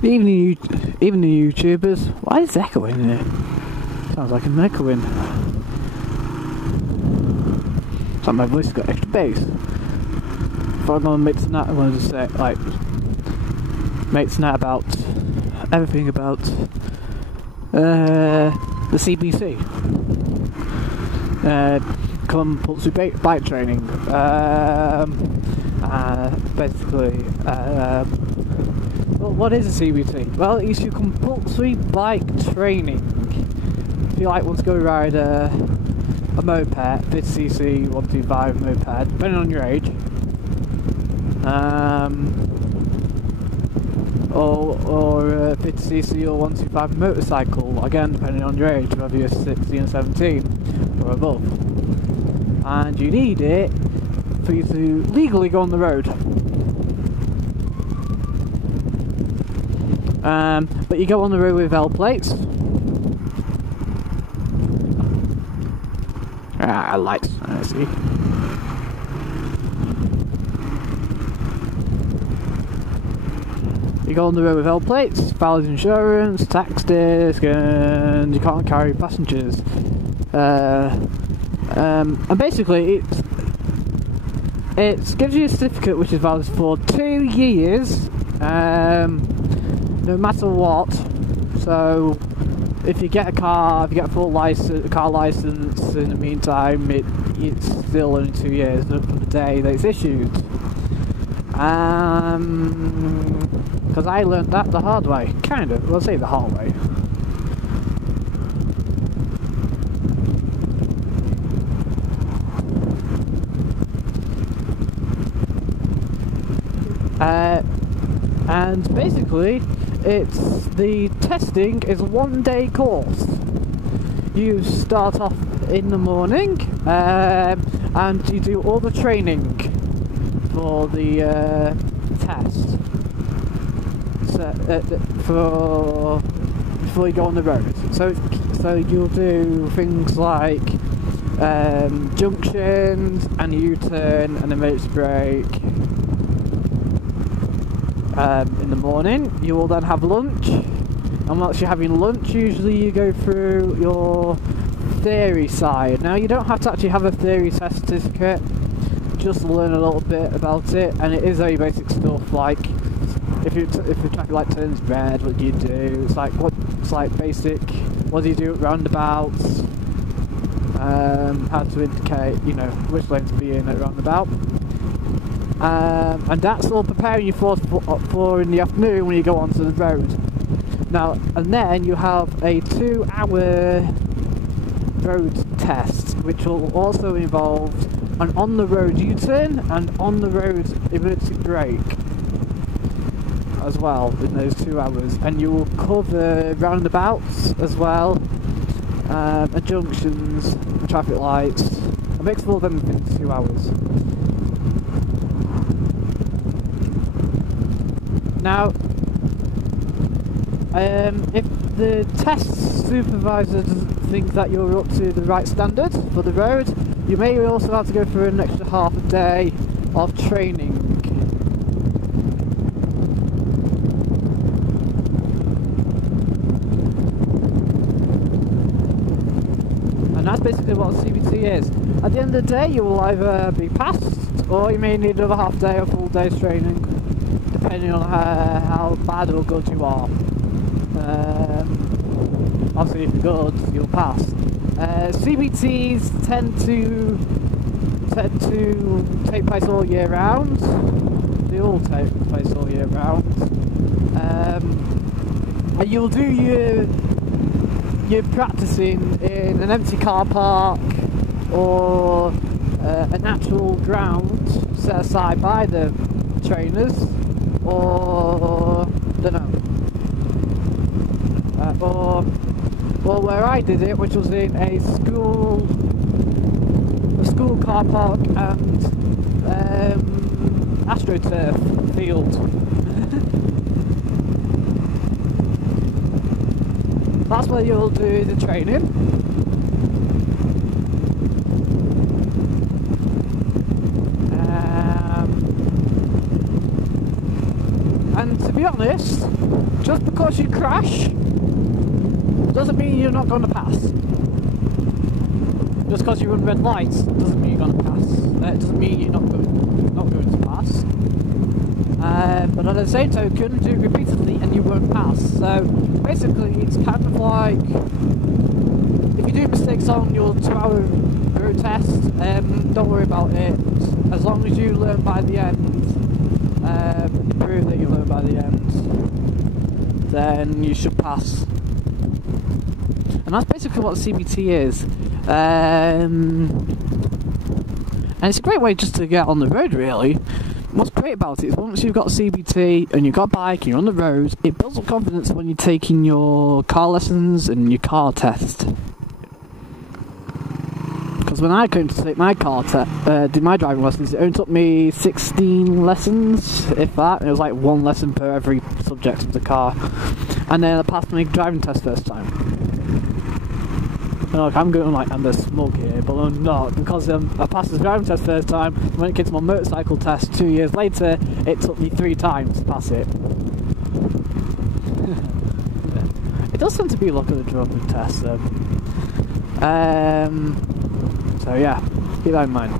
Even the YouTubers. Why is it echoing here? Sounds like I'm echoing. It's like my voice has got extra bass. Before I'm gonna make tonight, I wanted to say make tonight about everything about the CBT. Compulsory bike training. Basically, well, what is a CBT? Well, it's your compulsory bike training. If you want to go ride a moped, 50cc 125 moped, depending on your age, or 50cc or 125 motorcycle, again depending on your age, whether you're 16 or 17 or above. And you need it for you to legally go on the road. But you go on the road with L plates. Lights, I see. You go on the road with L plates, valid insurance, tax disc, and you can't carry passengers. And basically, it gives you a certificate which is valid for 2 years, no matter what. So, if you get a car, if you get a full car license in the meantime, it's still only 2 years from the day that it's issued. Because I learned that the hard way, kind of. I'll say the hard way. And basically, the testing is a 1-day course. You start off in the morning, and you do all the training for the test. Before you go on the road. So you'll do things like junctions and a U-turn and a emergency brake. In the morning, you will then have lunch, and once you're having lunch, usually you go through your theory side. Now, you don't have to actually have a theory test certificate, just learn a little bit about it, and it is very basic stuff. Like if your traffic light turns red, what do you do? It's like basic. What do you do at roundabouts? How to indicate, which lane to be in at roundabout. And that's all preparing you for in the afternoon when you go onto the road. Now, and then you have a 2-hour road test, which will also involve an on-the-road U-turn and on-the-road emergency brake as well in those 2 hours. And you will cover roundabouts as well, and junctions, and traffic lights, a mix of all of them in 2 hours. Now, if the test supervisor doesn't think that you're up to the right standard for the road, you may also have to go through an extra half a day of training. And that's basically what CBT is. At the end of the day, you will either be passed, or you may need another half day or full day's training, depending on how bad or good you are. Obviously, if you're good, you'll pass. CBTs tend to take place all year round. They all take place all year round. And you'll do your practicing in an empty car park or a natural ground set aside by the trainers. Or or where I did it, which was in a school car park and AstroTurf field. That's where you'll do the training. And to be honest, just because you crash doesn't mean you're not going to pass. Just because you run red lights doesn't mean you're going to pass. It doesn't mean you're not going to pass. But on the same token, do it repeatedly and you won't pass. So basically, it's kind of like if you do mistakes on your 2-hour road test, don't worry about it. As long as you learn by the end, prove that you learn by the end, then you should pass. And that's basically what CBT is. And it's a great way just to get on the road, really. What's great about it is once you've got CBT and you've got a bike and you're on the road, it builds up confidence when you're taking your car lessons and your car test. Because when I came to take my did my driving lessons, it only took me 16 lessons, if that. It was like 1 lesson per every subject of the car. And then I passed my driving test first time. Look, I'm going like I'm the smug here, but I'm not, because I passed the driving test first time. When it came to my motorcycle test 2 years later, it took me 3 times to pass it. It does tend to be a look at the driving test, though. So yeah, keep that in mind.